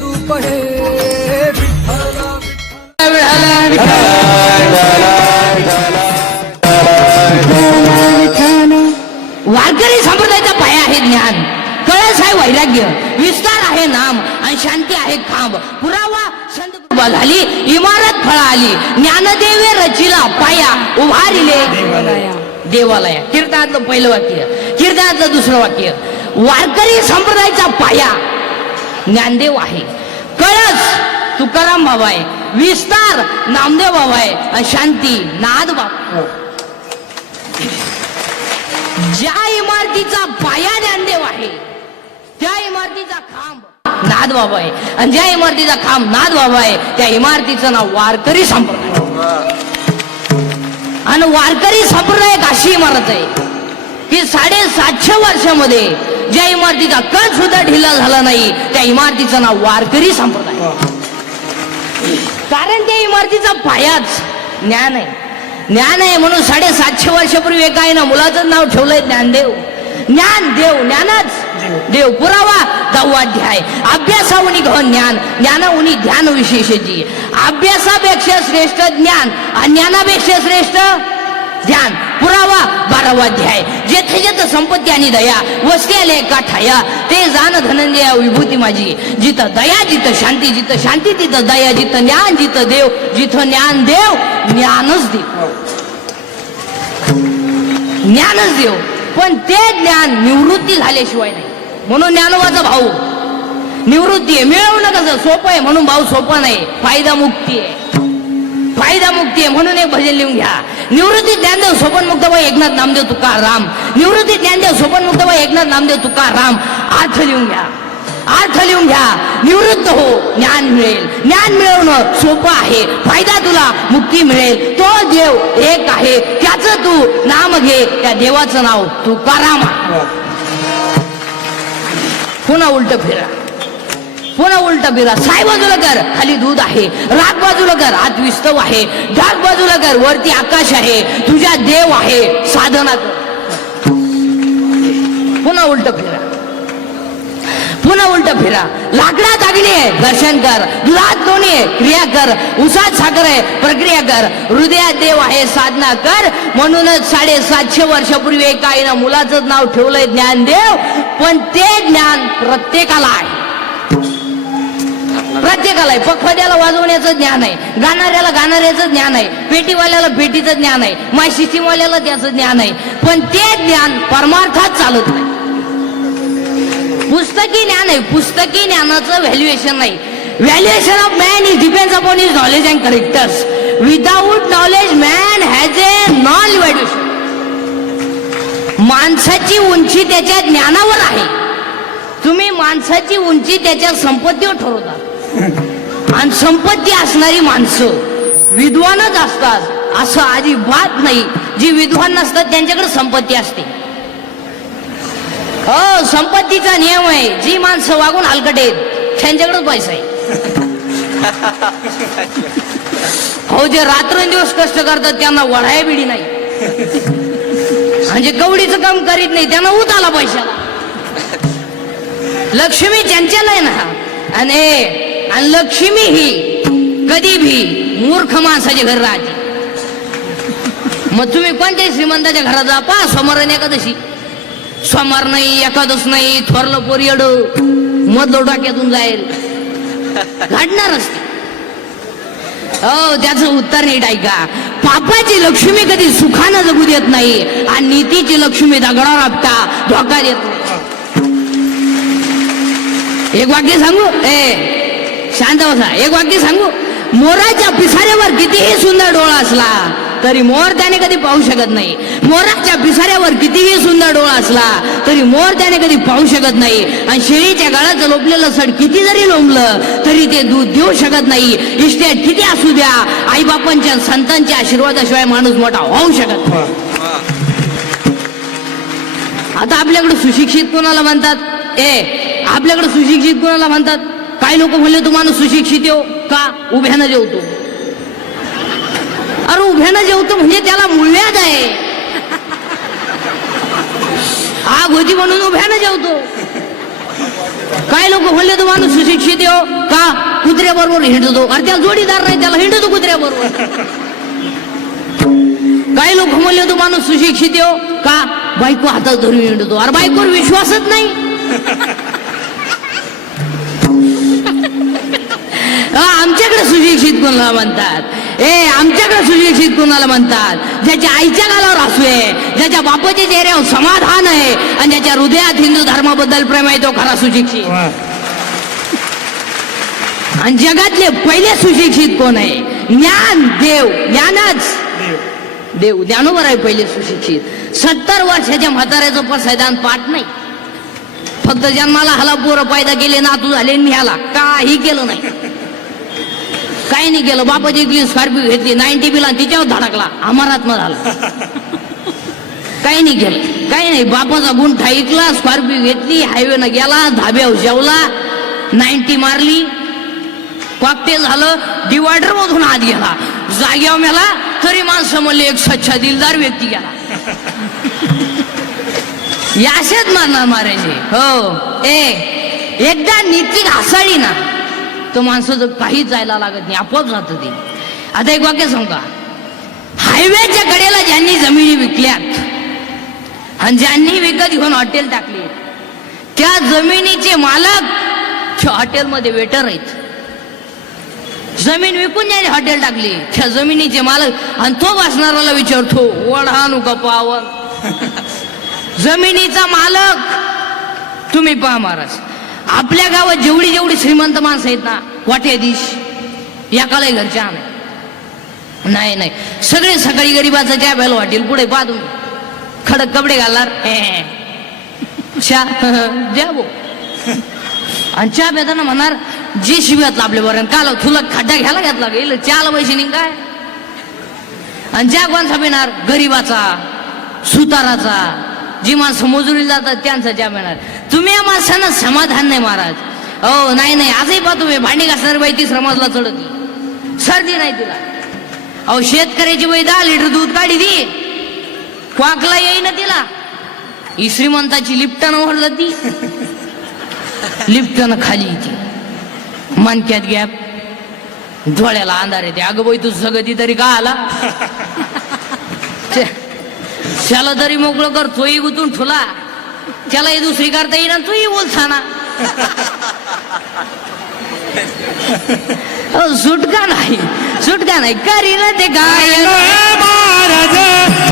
रूप हे विठ्ठला वारकरी संप्रदायाचा पाया आहे ज्ञान, कळस आहे वैराग्य, विस्तार आहे नाम आणि शांती आहे खांब. पुरावा संत कृपा झाली, इमारत फळा आली, ज्ञानदेवे रचिला पाया, उभारिले देवालया. कीर्तनातलं पहिलं वाक्य, कीर्तनातलं दुसरं वाक्य. वारकरी संप्रदायाचा पाया ज्ञानदेव आहे, कळस तुकाराम बाबा आहे, विस्तार नामदेव बाबा आहे आणि शांती नाद बाबा. ज्या इमारतीचा पाया ज्ञानदेव आहे त्या इमारतीचा खांब नाद बाबा आहे आणि ज्या इमारतीचा खांब नाद बाबा आहे त्या इमारतीचं नाव वारकरी संप्रदाय. आणि वारकरी संप्रदाय एक अशी इमारत आहे की 750 वर्षामध्ये ज्या इमारतीचा कण सुद्धा ढिला झाला नाही त्या इमारतीचं नाव वारकरी संप्रदाय. कारण त्या इमारतीचा पायाच ज्ञान आहे. ज्ञान आहे म्हणून 750 वर्षापूर्वी एका आहे ना मुलाचं नाव ठेवलंय ज्ञानदेव. ज्ञान देव, ज्ञानच देव. पुरावा 10वा अध्याय. अभ्यासाहुनी गहन ज्ञान, ज्ञानाहुनी ध्यान विशेषची. अभ्यासापेक्षा श्रेष्ठ ज्ञान आणि ज्ञानापेक्षा श्रेष्ठ ध्यान. पुरावा 12वा अध्याय. जेथे जेथे संपत्ती आणि दया वस्ती आले का ठाया, ते जाण धनंजया विभूती माझी. जिथं दया जिथं शांती, जिथं शांती तिथं दया, जिथं ज्ञान जिथं देव, जिथं ज्ञान देव ज्ञानच देव, ज्ञानच देव. पण ते ज्ञान निवृत्ती झाल्याशिवाय नाही. म्हणून ज्ञानोबाचा भाऊ निवृत्ती आहे, मिळवणं कसं सोपं आहे म्हणून भाऊ सोपं नाही. फायदा मुक्ती आहे, फायदा मुक्ती आहे म्हणून एक भजन लिहून घ्या. निवृत्ती ज्ञानदेव सोपन मुक्तबाई एकनाथ नामदेव तुकाराम. निवृत्ती ज्ञानदेव सोपन मुक्तबाई एकनाथ नामदेव तुकाराम. अर्थ लिहून घ्या, अर्थ लिहून घ्या. निवृत्त हो, ज्ञान मिळेल. ज्ञान मिळवणं सोपं आहे, फायदा तुला मुक्ती मिळेल. तो देव एक आहे, त्याचं तू नाम घे, त्या देवाचं नाव तुकाराम. पुन्हा उलट फिरा, पुन्हा उलट फिरा. साय बाजूला कर, खाली दूध आहे. राग बाजूला कर, आत विस्तव आहे. ढाक बाजूला कर, वरती आकाश आहे. तुझ्या देव आहे, साधना कर. पुन्हा उलट फिरा, पुन्हा उलट फिरा. लाकडात अग्नी आहे, दर्शन कर. दुधात लोणी आहे, क्रिया कर. उसात साखर आहे, प्रक्रिया कर. हृदयात देव आहे, साधना कर. म्हणूनच 750 वर्षापूर्वी एका आईनं मुलाचं नाव ठेवलंय ज्ञानदेव. पण ते ज्ञान प्रत्येकाला आहे, प्रत्येकाला आहे. पखवाद्याला वाजवण्याचं ज्ञान आहे, गाणाऱ्याला गाणाऱ्याचं ज्ञान आहे, पेटीवाल्याला पेटीचं ज्ञान आहे, माय सिस्टीमवाल्याला त्याचं ज्ञान आहे. पण ते ज्ञान परमार्थात चालत नाही. पुस्तकी ज्ञान आहे, पुस्तकी ज्ञानाचं व्हॅल्युएशन नाही. Valuation of man is depends upon his knowledge and characters. Without knowledge man has a non valuation. माणसाची उंची त्याच्या ज्ञानावर आहे. तुम्ही माणसाची उंची त्याच्या संपत्तीवर ठरवता. आणि संपत्ती असणारी माणसं विद्वानच असतात असं अजिबात नाही. जी विद्वान नसतात त्यांच्याकडे संपत्ती असते. हो, संपत्तीचा नियम आहे. जी माणसं वागून हलकट आहेत त्यांच्याकडेच पैसा आहे. हो, जे रात्रंदिवस कष्ट करतात त्यांना वढाय बिडी नाही. म्हणजे कवडीचं काम करीत नाही त्यांना ऊत आला पैशाला. लक्ष्मी चंचल आहे ना. आणि लक्ष्मी ही कधी भी मूर्ख माणसाच्या घर राहते. मग तुम्ही कोणत्याही श्रीमंताच्या घरात जा, पहा सोमवार एकादशी. सोमवार नाही, एकादश नाही, थोरलं पोरियड मधलं डोक्यातून जाईल, घडणारच ते. हो, त्याचं उत्तर नीट ऐका. पापाची लक्ष्मी कधी सुखानं जगू देत नाही आणि नीतीची लक्ष्मी दगडावर आपटा धोका देत नाही. एक वाक्य सांगू, शांत बसा. एक वाक्य सांगू. मोराच्या पिसाऱ्यावर कितीही सुंदर डोळा असला तरी मोर त्याने कधी पाहू शकत नाही. मोराच्या पिसाऱ्यावर कितीही सुंदर डोळा असला तरी मोर त्याने कधी पाहू शकत नाही. आणि शेळीच्या गळाचं लोपलेलं सड किती जरी लोंबलं तरी ते दूध देऊ शकत नाही. इस्टेट किती असू द्या, आईबापांच्या संतांच्या आशीर्वादाशिवाय माणूस मोठा होऊ शकत नाही. आता आपल्याकडे सुशिक्षित कोणाला म्हणतात? आपल्याकडे सुशिक्षित कोणाला म्हणतात? काही लोक म्हणले तू माणूस सुशिक्षित येऊ का? उभ्यानं जेवतो. अरे उभ्यानं जेवतो म्हणजे त्याला मूळव्याध आहे. आग होती म्हणून उभ्यानं जेवतो. काय लोक म्हणले तो माणूस सुशिक्षित हो का कुत्र्याबरोबर हिंडतो, अरे त्याला जोडीदार नाही त्याला हिंडतो कुत्र्याबरोबर. काही लोक म्हणले तो माणूस सुशिक्षित हो का बायको हातात धरून हिंडतो, अरे बायकोवर विश्वासच नाही. आमच्याकडे सुशिक्षित कोणाला म्हणतात, आमच्याकडे सुशिक्षित कोणाला म्हणतात ज्याच्या आईच्या गालावर हसू आहे, ज्याच्या बापाच्या चेहऱ्यावर समाधान आहे आणि ज्याच्या हृदयात हिंदू धर्माबद्दल प्रेम आहे तो खरा सुशिक्षित. आणि जगातले पहिले सुशिक्षित कोण आहे? ज्ञान देव, ज्ञानच देव. ज्ञानोबर आहे पहिले सुशिक्षित. 70 वर्षाच्या म्हाताऱ्याचं पसायदान पाठ नाही, फक्त जन्माला हाला पोरं पैदा केले, नातू झाले, न्याला काही केलं नाही, काही नाही केलं. बापाची इकली स्कॉर्पिओ घेतली 90 बिला तिच्यावर धडकला, अमरात्मा झाला. काही नाही केलं, काही नाही. बापाचा गुंठा ऐकला, स्कॉर्पिओ घेतली, हायवेनं गेला, धाब्यावर जेवला, 90 मारली, कॉकटेल झालं, डिवायडर मधून आत गेला, जाग्यावर मेला, तरी माणसं म्हणले एक सच्चा दिलदार व्यक्ती गेला. याशेच मारणार मारायचे हो. एकदा नीती घासाळी ना तो माणसाचं काहीच जायला लागत नाही, आपोआप जात ते. आता एक वाक्य सांगू का? हायवेच्या कडेला ज्यांनी जमिनी विकल्यात आणि ज्यांनी विकत घेऊन हॉटेल टाकली, त्या जमिनीचे मालक हॉटेलमध्ये वेटर आहेत. जमीन विकून ज्याने हॉटेल टाकली त्या जमिनीचे मालक, आणि तो बसणाऱ्याला विचारतो वडा नुका पावन. जमिनीचा मालक तुम्ही पहा महाराज, आपल्या गावात जेवढी जेवढी श्रीमंत माणसं आहेत ना, वाट्याधीश, एकालाही घरच्या नाही नाही, सगळे सकाळी गरीबाचा चहा प्यायला वाटेल पुढे पहा तुम्ही, खडक कपडे घालणार, द्या भो. आणि चहा प्याताना म्हणणार जे शिव्यातला आपल्या बरं काल तुला खड्डा घ्यायला घेतला गेलं चहाला पैसे नाही काय. आणि ज्या कोणचा पिणार? गरीबाचा, सुताराचा, जी माणसं मजुरीला जातात त्यांचा चहा पिणार. तुम्ही या माणसांना समाधान नाही महाराज. हो नाही नाही, आजही पाहतो मी भांडी घासणारी बाई ती श्रमाजला चढती, सर्दी नाही तिला. अहो शेतकऱ्याची बाई 10 लिटर दूध काढी ती, क्वाकला येईना तिला. ही श्रीमंताची लिफ्टनं वर जाती, लिफ्टनं खाली येते, मनक्यात गॅप, डोळ्याला अंधार येते. अगं बाई तू सगळी तरी का आला, त्याला तरी मोकळं कर, तोही गुतून ठुला, त्यालाही दुसरी करता येईना, तूही बोलता ना. सुटका नाही, सुटका नाही. करील ते काय महाराज,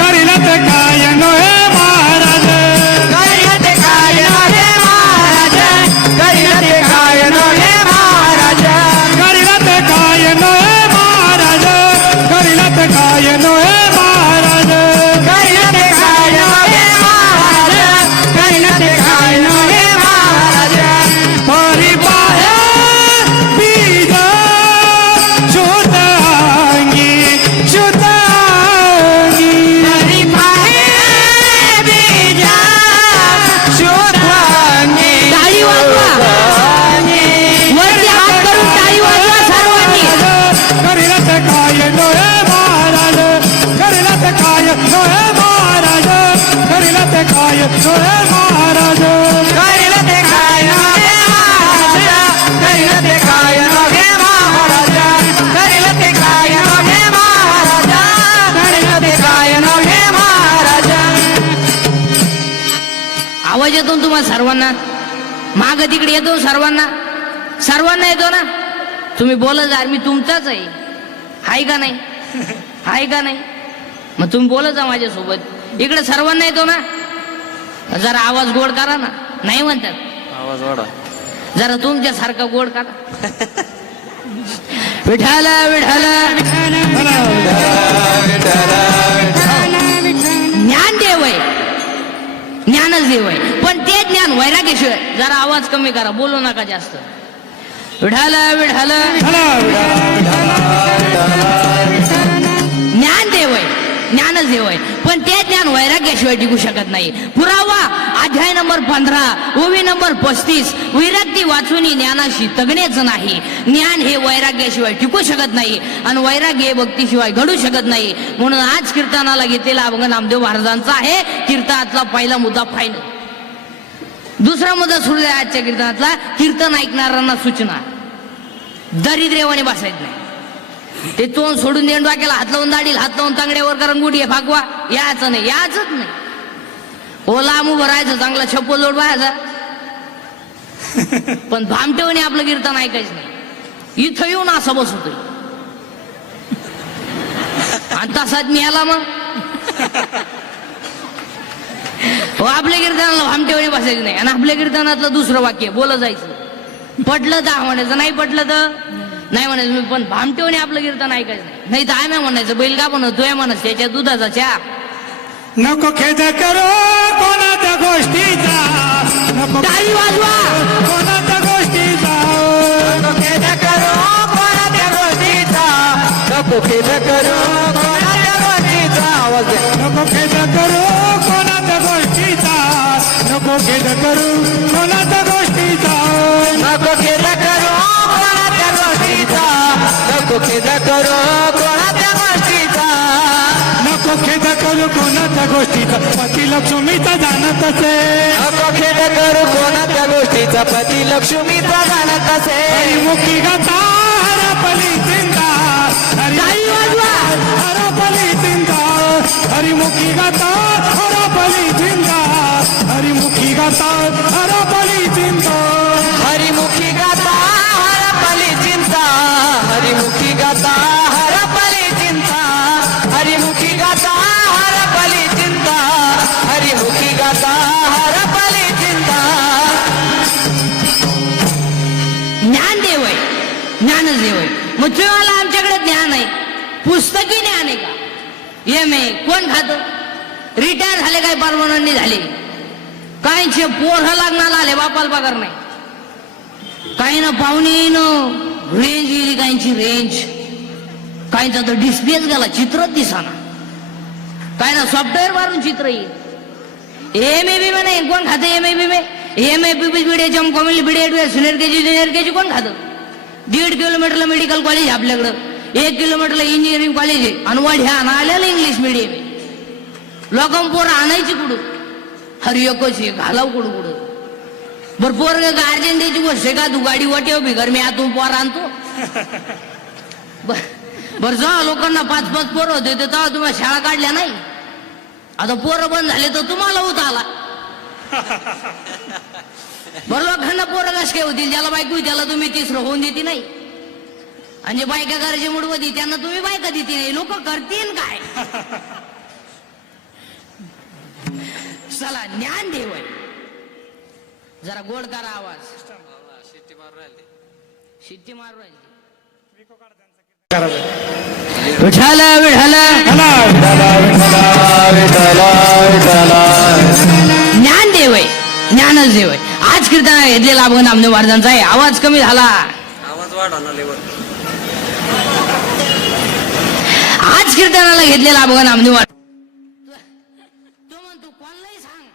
करील ते काय महाराज, करील ते काय महाराज, करील ते काय महाराज, करील ते काय महाराज, करील ते काय महाराज, करील ते काय महाराज, करील ते काय महाराज. परी बाहेर बीज शुद्धांगी, शुद्धांगी, परी बाहेर बीज शुद्धांगी. टाळी वाजवा, वरती हात करून टाळी वाजवा सर्वांनी. करील ते काय महाराज, करील ते काय महाराज, करील ते काय महाराज, करील ते काय महाराज, करील ते काय महाराज, करील ते काय महाराज, करील ते काय महाराज. आवाज येतो ना तुम्हाला सर्वांना? माग तिकडे येतो सर्वांना, सर्वांना येतो ना? तुम्ही बोलत जा, मी तुमचाच आहे, हाय का नाही? हाय का नाही? मग तुम्ही बोलत जा माझ्यासोबत. इकडे सर्वांना येतो ना? जरा आवाज गोड करा ना. नाही म्हणतात आवाज वाढा, जरा तुमच्यासारखा गोड करा. विठाला विठाला, ज्ञान देव आहे, ज्ञानच देव आहे, पण ते ज्ञान वैराग्याशिवाय. जरा आवाज कमी करा, बोलू नका जास्त. विठाला विठाला, ज्ञान देव आहे, ज्ञानच देव आहे, पण ते ज्ञान वैराग्याशिवाय टिकू शकत नाही. पुरावा अध्याय नंबर 15 ओवी नंबर 35. वैराग्य वाचून ज्ञानाशी तगणेच नाही. ज्ञान हे वैराग्याशिवाय टिकू शकत नाही आणि वैराग्य हे भक्तीशिवाय घडू शकत नाही. म्हणून आज कीर्तनाला घेतलेला अभंग नामदेव महाराजांचा आहे. कीर्तनातला पहिला मुद्दा फायनल. दुसरा मुद्दा सुरू आहे आजच्या कीर्तनातला. कीर्तन ऐकणाऱ्यांना सूचना, दरिद्रेवाने बसायचं नाही. ते तोंड सोडून देऊन डोक्याला हात लावून दाढील हात लावून तांगड्यावर कारण गुढी भागवा याचं नाही, याचच नाही. ओला उभं राहायचं, चांगला छप्पल जोड व्हायचा, पण भामटेवणे आपलं कीर्तन ऐकायचं नाही. इथं येऊन असं बसतोय आणि तसाच मी आला मग आपल्या कीर्तनाला भामटेवणे बसायचं नाही. आणि आपल्या कीर्तनातलं दुसरं वाक्य बोलत जायचं, पटलं तर म्हणायचं, नाही पटलं तर नाही म्हणायचं. पण भामटेवणे आपलं कीर्तन ऐकायचं नाही. तर आम्ही म्हणायचं बैल का बनवतोय म्हणायचं, त्याच्या दुधाचा चहा. नको खेद करो कोणाच्या गोष्टीचा, नको टाळी वाजवा. कोणाच्या गोष्टीचा, नको खेद करो कोणाच्या गोष्टीचा, नको खेद करो कोणाच्या गोष्टीचा, नको खेद करो कोणाच्या गोष्टीचा, नको खेद करू कोणाच्या गोष्टीचा, नको खेद करो कोणाच्या गोष्टीचा, नको खेद करो कोणाच्या गोष्टीचा, नको खेद करू कोणाच्या गोष्टीचा, पती लक्ष्मीचा जाणत असे, नको खेद करू कोणाच्या गोष्टीचा, पती लक्ष्मीचा जाणत असे, हरिमुखी गाता हरपली चिंता, टाळी वाजवा. हरपली चिंता, हरिमुखी गाता हरपली चिंता, हरिमुखी गाता हरपली चिंता, हरिमुखी गाता हरपली चिंता, हरिमुखी गाता हरपली चिंता, हरिमुखी गाता हरपली चिंता, हरिमुखी गाता हरपली चिंता. ज्ञानदेव आहे, ज्ञानदेव आहे. मग तुम्हाला आमच्याकडे ज्ञान आहे, पुस्तकी ज्ञान आहे का? MA कोण खात? रिटायर झाले काय परवानगी झाले, काहींचे पोरं लग्नाला आले बापाला पगार नाही, काही ना पाहुणे रेंज गेली, काहींची रेंज, काहींचा तर डिस्प्लेच गेला, चित्रच दिसाना, काय ना सॉफ्टवेअर मारून चित्र येईल. MA बी नाही कोण खातं? MA बीडीएचएम कॉम्युनिटी बीडीएड सिनियर केजी ज्युनियर केजी कोण खातं? 1.5 किलोमीटरला मेडिकल कॉलेज आपल्याकडं, 1 किलोमीटरला इंजिनिअरिंग कॉलेज आहे, आणि वाढ्या आलेलं इंग्लिश मिडियम आहे. लोकं पोरं आणायची कुठं? हर एकच आहे, घालाव कुठं कुठं. बरं पोर गार्जन द्यायची गोष्ट का? तू गाडी वाटेव बिगर मी आतून पोर आणतो. बर जा लोकांना 5-5 पोरं होते तेव्हा तुम्हाला शाळा काढल्या नाही, आता पोरं बंद झाले तर तुम्हाला होत आला. बरं लोकांना पोरं कस काय होतील? ज्याला बायको त्याला तुम्ही तिसरं होऊन देते नाही, आणि जे बायका करायचे मुडवती त्यांना तुम्ही बायका देते नाही. लोक करतील काय? चला ज्ञान देव आहे, जरा गोड करा आवाज. शिट्टी मारू राहिली. विठाल विठाल ज्ञान देव आहे, ज्ञानच देव आहे. आज कीर्तन घेतलेला आपण नामदेव महाराजांचा आहे. आवाज कमी झाला, आज कीर्तनाला घेतलेला बघा नामदेव. तो म्हणतो कोणालाही सांग,